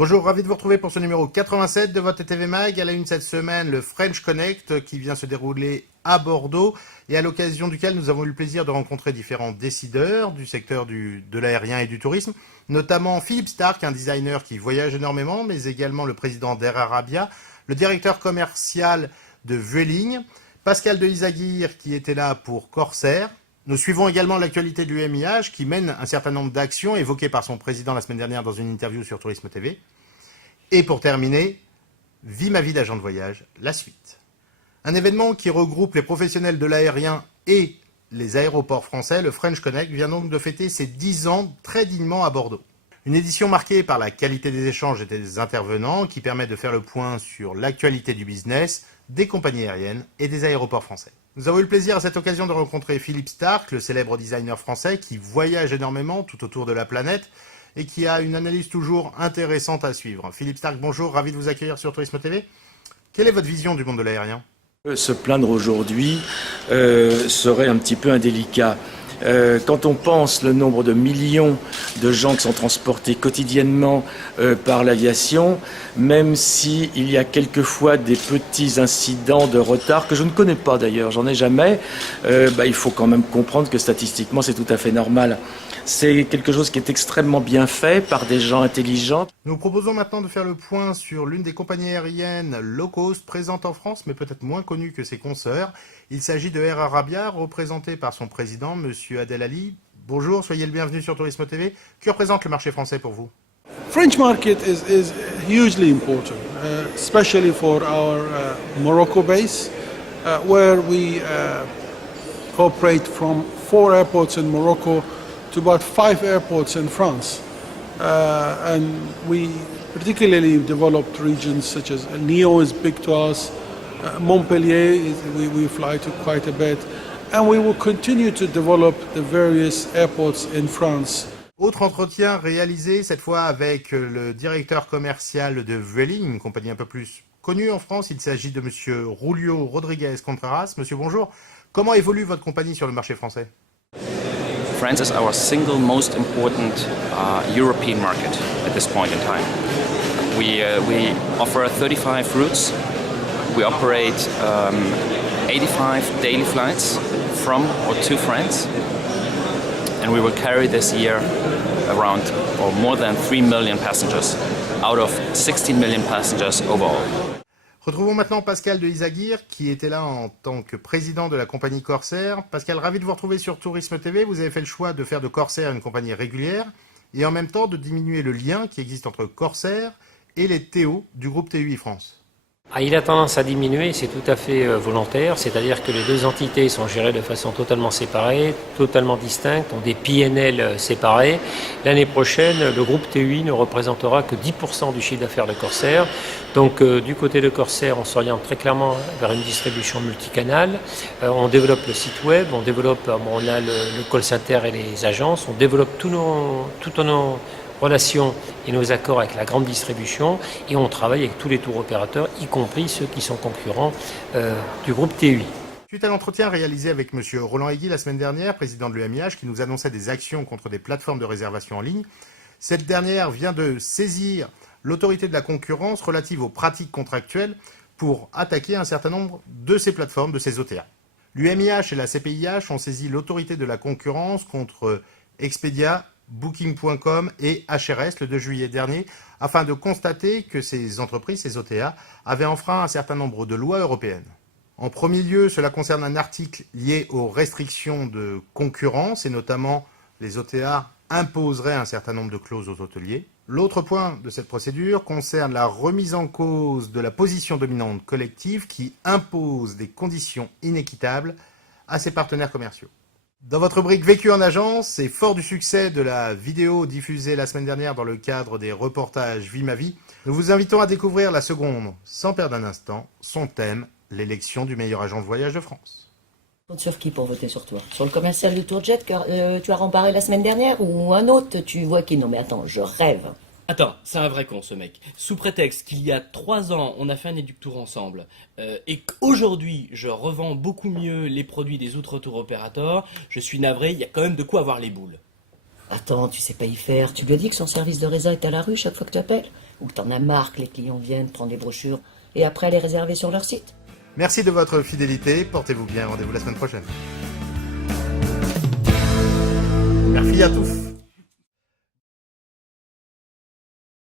Bonjour, ravi de vous retrouver pour ce numéro 87 de votre TV Mag. À la une cette semaine, le French Connect qui vient se dérouler à Bordeaux et à l'occasion duquel nous avons eu le plaisir de rencontrer différents décideurs du secteur de l'aérien et du tourisme, notamment Philippe Starck, un designer qui voyage énormément, mais également le président d'Air Arabia, le directeur commercial de Vueling, Pascal de Izaguirre qui était là pour Corsair. Nous suivons également l'actualité de l'UMIH qui mène un certain nombre d'actions évoquées par son président la semaine dernière dans une interview sur Tourisme TV. Et pour terminer, Vie ma vie d'agent de voyage, la suite. Un événement qui regroupe les professionnels de l'aérien et les aéroports français, le French Connect, vient donc de fêter ses 10 ans très dignement à Bordeaux. Une édition marquée par la qualité des échanges et des intervenants qui permet de faire le point sur l'actualité du business, des compagnies aériennes et des aéroports français. Nous avons eu le plaisir à cette occasion de rencontrer Philippe Starck, le célèbre designer français qui voyage énormément tout autour de la planète et qui a une analyse toujours intéressante à suivre. Philippe Starck, bonjour, ravi de vous accueillir sur Tourisme TV. Quelle est votre vision du monde de l'aérien ? Se plaindre aujourd'hui serait un petit peu indélicat. Quand on pense le nombre de millions de gens qui sont transportés quotidiennement par l'aviation, même s'il y a quelquefois des petits incidents de retard, que je ne connais pas d'ailleurs, j'en ai jamais, il faut quand même comprendre que statistiquement c'est tout à fait normal. C'est quelque chose qui est extrêmement bien fait par des gens intelligents. Nous proposons maintenant de faire le point sur l'une des compagnies aériennes low cost présentes en France, mais peut-être moins connues que ses consoeurs. Il s'agit de Air Arabia, représentée par son président, M. Adel Ali. Bonjour, soyez le bienvenu sur Tourisme TV. Que représente le marché français pour vous ? French market is hugely important, especially for our Morocco base, where we operate from 4 airports in Morocco to about 5 airports in France. And we particularly developed regions such as Lyon is big to us, Montpellier we fly to quite a bit, and we will continue to develop the various airports in France. Autre entretien réalisé cette fois avec le directeur commercial de Vueling, une compagnie un peu plus connue en France. Il s'agit de Monsieur Julio Rodriguez Contreras. Monsieur, bonjour. Comment évolue votre compagnie sur le marché français ? France is our single most important European market at this point in time. We offer 35 routes. We operate 85 daily flights from or to France. And we will carry this year around or more than 3 million passengers out of 16 million passengers overall. Retrouvons maintenant Pascal de Izaguirre qui était là en tant que président de la compagnie Corsair. Pascal, ravi de vous retrouver sur Tourisme TV. Vous avez fait le choix de faire de Corsair une compagnie régulière et en même temps de diminuer le lien qui existe entre Corsair et les TO du groupe TUI France. Il a tendance à diminuer, c'est tout à fait volontaire, c'est-à-dire que les deux entités sont gérées de façon totalement séparée, totalement distinctes, ont des PNL séparés. L'année prochaine, le groupe TUI ne représentera que 10% du chiffre d'affaires de Corsair. Donc du côté de Corsair, on s'oriente très clairement vers une distribution multicanale. On développe le site web, on a le call center et les agences, on développe toutes nos relations et nos accords avec la grande distribution et on travaille avec tous les tours opérateurs, y compris ceux qui sont concurrents du groupe TUI. Suite à l'entretien réalisé avec M. Roland Aiguy la semaine dernière, président de l'UMIH, qui nous annonçait des actions contre des plateformes de réservation en ligne, cette dernière vient de saisir l'autorité de la concurrence relative aux pratiques contractuelles pour attaquer un certain nombre de ces plateformes, de ces OTA. L'UMIH et la CPIH ont saisi l'autorité de la concurrence contre Expedia, Booking.com et HRS le 2 juillet dernier, afin de constater que ces entreprises, ces OTA, avaient enfreint un certain nombre de lois européennes. En premier lieu, cela concerne un article lié aux restrictions de concurrence, et notamment les OTA imposeraient un certain nombre de clauses aux hôteliers. L'autre point de cette procédure concerne la remise en cause de la position dominante collective qui impose des conditions inéquitables à ses partenaires commerciaux. Dans votre rubrique Vécu en agence, et fort du succès de la vidéo diffusée la semaine dernière dans le cadre des reportages Vie ma vie, nous vous invitons à découvrir la seconde, sans perdre un instant, son thème, l'élection du meilleur agent de voyage de France. Compte sur qui pour voter sur toi ? Sur le commercial de Tourjet que tu as remparé la semaine dernière ou un autre tu vois qui... Non mais attends, je rêve. Attends, c'est un vrai con ce mec. Sous prétexte qu'il y a 3 ans, on a fait un éductour ensemble et qu'aujourd'hui, je revends beaucoup mieux les produits des autres tour opérateurs, je suis navré, il y a quand même de quoi avoir les boules. Attends, tu sais pas y faire. Tu lui as dit que son service de résa est à la rue chaque fois que tu appelles ? ou que t'en as marre que les clients viennent prendre les brochures et après les réserver sur leur site. Merci de votre fidélité, portez-vous bien, rendez-vous la semaine prochaine. Merci à tous.